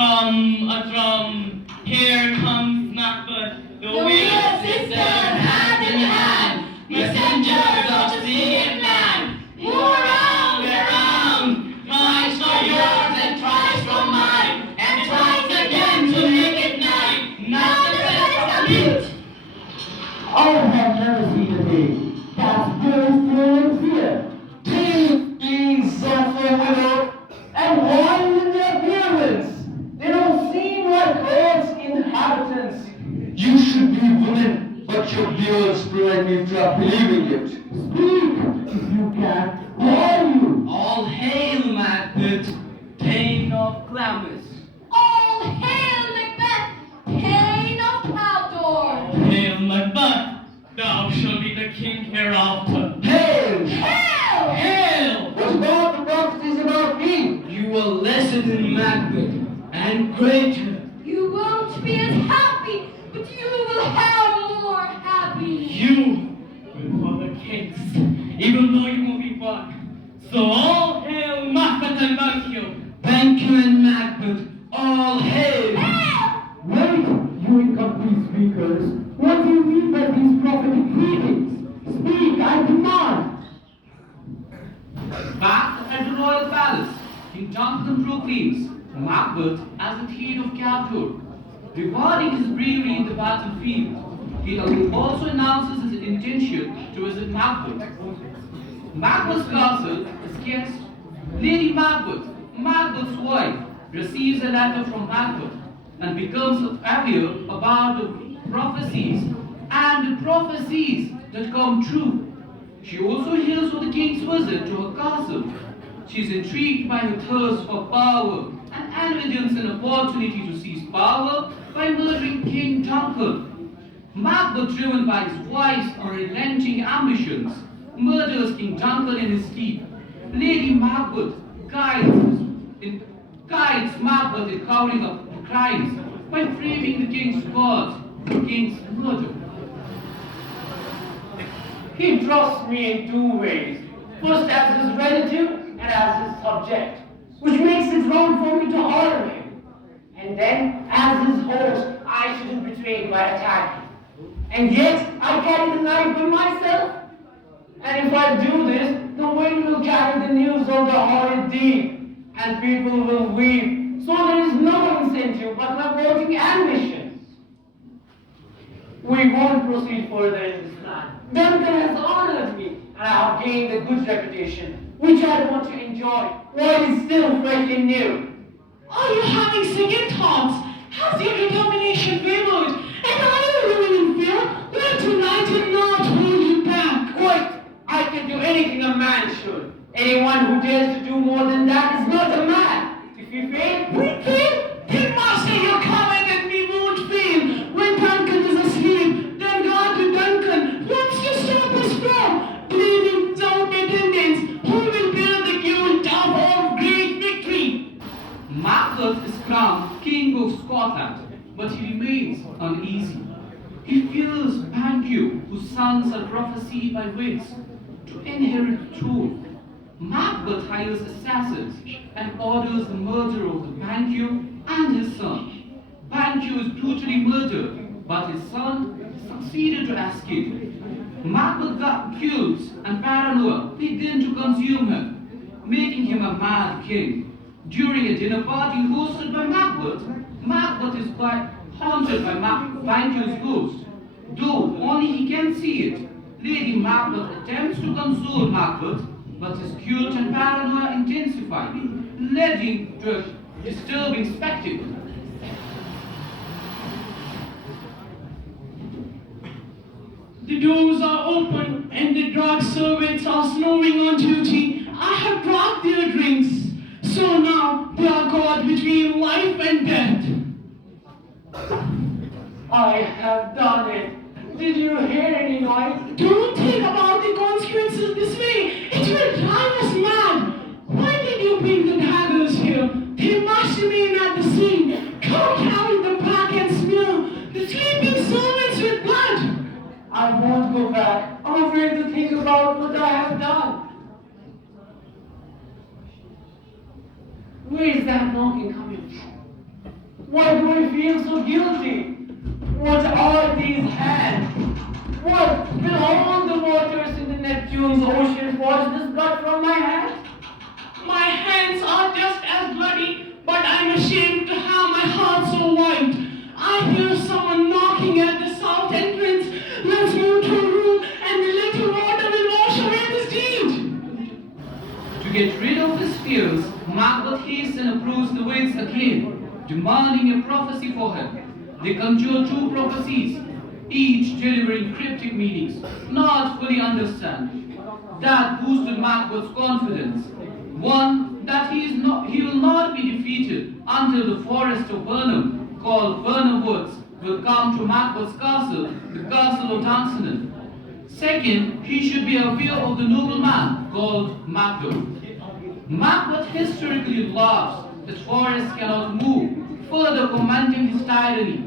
a drum, here comes Macbeth, the wheels sit down hand in hand, messengers of sea and land, who around and round, thrice for yours and thrice for mine, and twice again to make it nine, now the best complete. I have never seen a day that goes through fear. Being suffering without and wild in their appearance. They don't seem like Earth's inhabitants. You should be women, but your beards prevent me from believing it. Speak if you can. Who are you? All hail, Macbeth, Thane of Glamis. All hail Macbeth, Thane of Cawdor. Hail, Macbeth, thou shalt be the king hereafter. Hail! Hail! Hail! What about the prophecies about me? You are lesser than Macbeth, and greater. You won't be as happy, but you will have more happy. You will father kings, even though you won't be born. So all hail Macbeth and Banquo. Banquo and Macbeth, all hail. Hail! Wait, you incomplete speakers. What do you mean by these prophetic greetings? Speak, I demand. Back at the royal palace, King Duncan proclaims Macbeth as the Thane of Cawdor, rewarding his bravery in the battlefield. He also announces his intention to visit Macbeth. Macbeth's castle is guest. Lady Macbeth, Macbeth's wife, receives a letter from Macbeth and becomes aware about the prophecies and the prophecies that come true. She also hears of the king's visit to her castle. She is intrigued by her thirst for power and envisions an opportunity to seize power by murdering King Duncan. Macbeth, driven by his wife's unrelenting ambitions, murders King Duncan in his sleep. Lady Macbeth guides Macbeth in covering up the crimes by framing the king's cause for king's murder. He trusts me in two ways. First as his relative and as his subject, which makes it wrong for me to honor him. And then as his host, I shouldn't betray him by attacking. And yet I carry the knife by myself. And if I do this, the wind will carry the news of the horrid deed, and people will weep. So there is no incentive but my voting ambitions. We won't proceed further in this plan. Duncan has honored me, and I have gained a good reputation, which I want to enjoy while it's still fresh and new. Are you having second thoughts? Has your determination wavered? And are you living in fear? Well, tonight did not hold you back. Wait, I can do anything a man should. Anyone who dares to do more than that is not a man. If you fail, We fail? Then master, your comment and we won't fail. When Duncan is asleep, then God with Duncan wants to stop us from believing without attendance. Who will bear the guilt of great victory? Macbeth is crowned King of Scotland, but he remains uneasy. He fears Banquo, whose sons are prophesied by winds, to inherit the throne. Macbeth hires assassins and orders the murder of the Banquo and his son. Banquo is brutally murdered, but his son succeeded to escape. Macbeth's guilt and paranoia begin to consume him, making him a mad king. During a dinner party hosted by Macbeth, Macbeth is quite haunted by Banquo's ghost, though only he can see it. Lady Macbeth attempts to console Macbeth, but his guilt and paranoia intensify, leading to a disturbing spectacle. The doors are open and the drug servants are snoring on duty. I have brought their drinks. So now they are caught between life and death. I have done it. Did you hear any noise? Don't think about the consequences this way. It will drive us mad. Why did you bring the daggers here? They must remain at the scene. Come carry them back and smear the sleeping servants with blood. I won't go back. I'm afraid to think about what I have done. Where is that knocking coming from? Why do I feel so guilty? What are these hands? What will all the waters in the Neptune's ocean wash this blood from my hands? My hands are just as bloody, but I'm ashamed to have my heart so white. I hear someone knocking at the south entrance. Let's move to a room and the little water will wash away this deed. To get rid of his fears, Macbeth hastes and approves the winds again, demanding a prophecy for him. They conjure two prophecies, each delivering cryptic meanings, not fully understand. That boosted Macbeth's confidence. One, that he will not be defeated until the forest of Burnham, called Burnham Woods, will come to Macbeth's castle, the castle of Dunsinane. Second, he should be aware of the nobleman called Macbeth. Macbeth historically laughs that forests cannot move, further commenting his tyranny.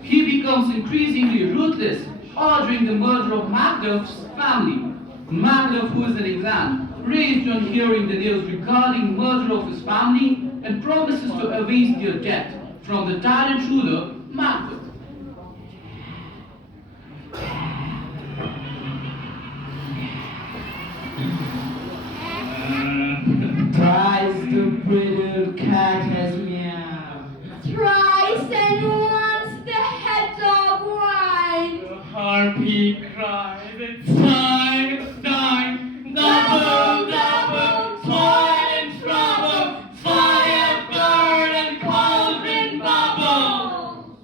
He becomes increasingly ruthless, ordering the murder of Macduff's family. Macduff, who is an exam, raged on hearing the news regarding murder of his family and promises to avenge their death from the tyrant ruler Macbeth. Twice the pretty cat has meowed. Thrice and once the head dog whined. The harpy cries, it's time, double, double, toil and trouble, fire, burn and cauldron bubble.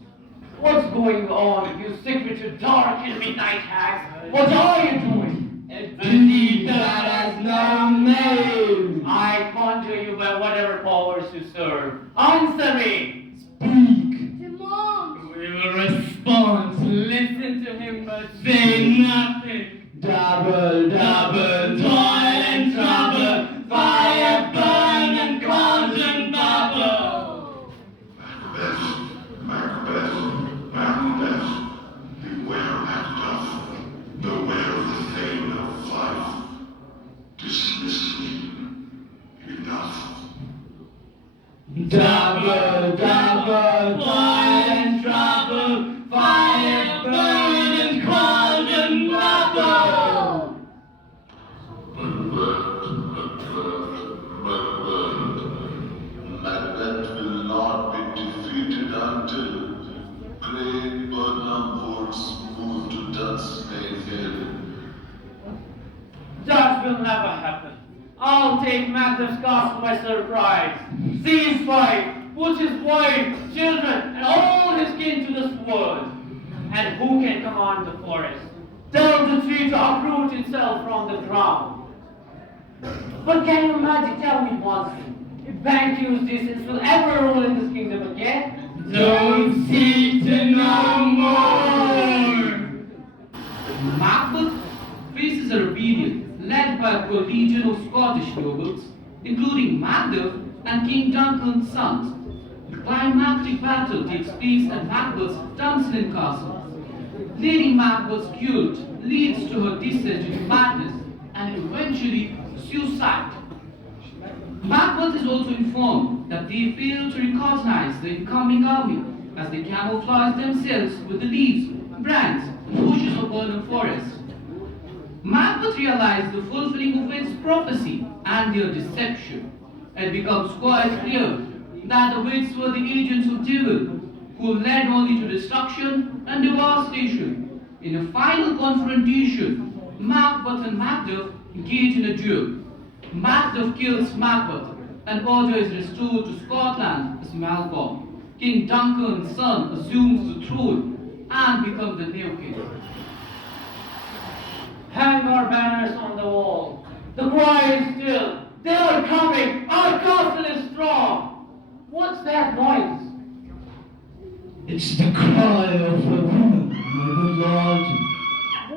What's going on, you secretive dark and midnight hags? What are you doing? A deed that has no name. I conjure you by whatever powers you serve. Answer me! Speak. Demand. We will respond, listen to him but say nothing. Double, Double, toil and trouble, fire, burn and cauldron bubble. Macbeth, beware Macduff, beware the thane of life. Dismiss him. Enough. double, double, Toil and trouble, fire, burn and cauldron bubble. Macbeth will not be defeated until great Burnham Woods move to Dunsinane Hill. That will never happen. I'll take Macduff's castle by surprise. Seize his wife, put his wife, children, and all his kin to the sword. And who can command the forest? Tell the tree to uproot itself from the ground. But can your magic tell me one thing? If Banquo's distance will ever rule in this kingdom again? Don't seek to know more. Macbeth faces a rebellion led by a collegion of Scottish nobles, including Macduff and King Duncan's sons. The climactic battle takes place at Macbeth's Dunsinane Castle. Lady Macbeth's guilt leads to her descent into madness and eventually suicide. Macbeth is also informed that they fail to recognize the incoming army as they camouflage themselves with the leaves, branches, and bushes of Burnham Forest. Macbeth realized the fulfilling of its prophecy and their deception. It becomes quite clear that the wits were the agents of devil, who led only to destruction and devastation. In a final confrontation, Macbeth and Macduff engage in a duel. Macduff kills Macbeth, and order is restored to Scotland as Malcolm. King Duncan's son assumes the throne and becomes the new king. Hang our banners on the wall. The cry is still. They are coming. Our castle is strong. What's that noise? It's the cry of a woman, my good lord.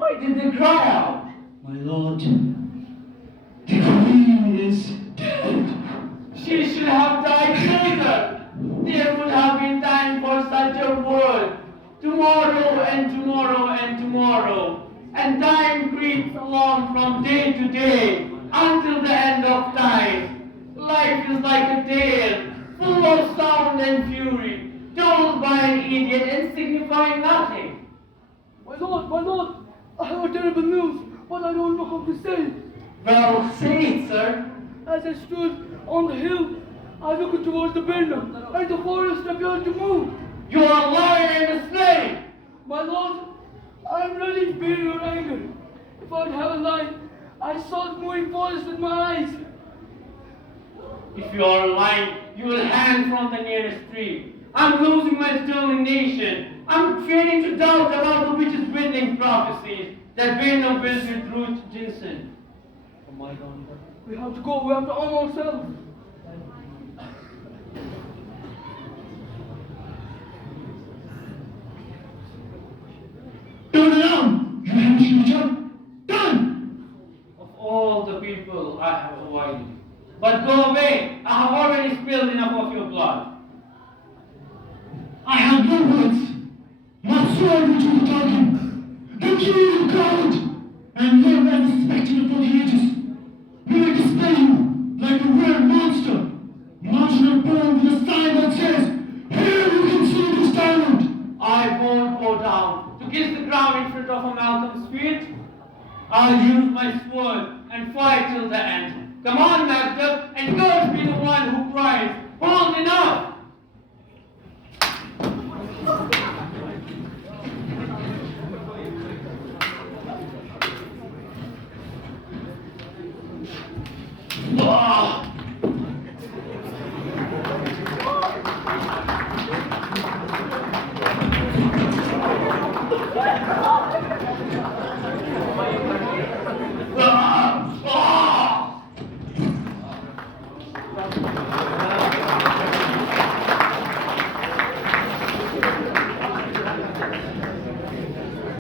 Why did they cry out? My lord, the queen is dead. She should have died sooner. There would have been time for such a word. Tomorrow and tomorrow and tomorrow. And time creeps along from day to day until the end of time. Life is like a tale, full of sound and crying nothing? My lord, I have terrible news, but I don't know how to say it. Well, say it, sir. As I stood on the hill, I looked towards the burner, and the forest appeared to move. You are a liar and a slave. My lord, I am ready to bear your anger. If I'd have a lie, I saw the moving forest with my eyes. If you are lying, you will hang from the nearest tree. I'm losing my determination. I'm fearing to doubt about the witch's winding prophecies that bear no bills with Ruth Jensen. We have to go, we have to arm ourselves. Turn around! You have future! Done! Of all the people I have avoided. But go away. I have already spilled enough of your blood. I have no words. My sword which you were talking. The kill you coward! And live as a spectacle for the ages. We will display you like a weird monster. Mounted born with a sign that says, here you can see this diamond. I won't go down to kiss the ground in front of a Malcolm's feet. I'll use my sword and fight till the end. Come on, Macbeth, and God be the one who cries, hold enough!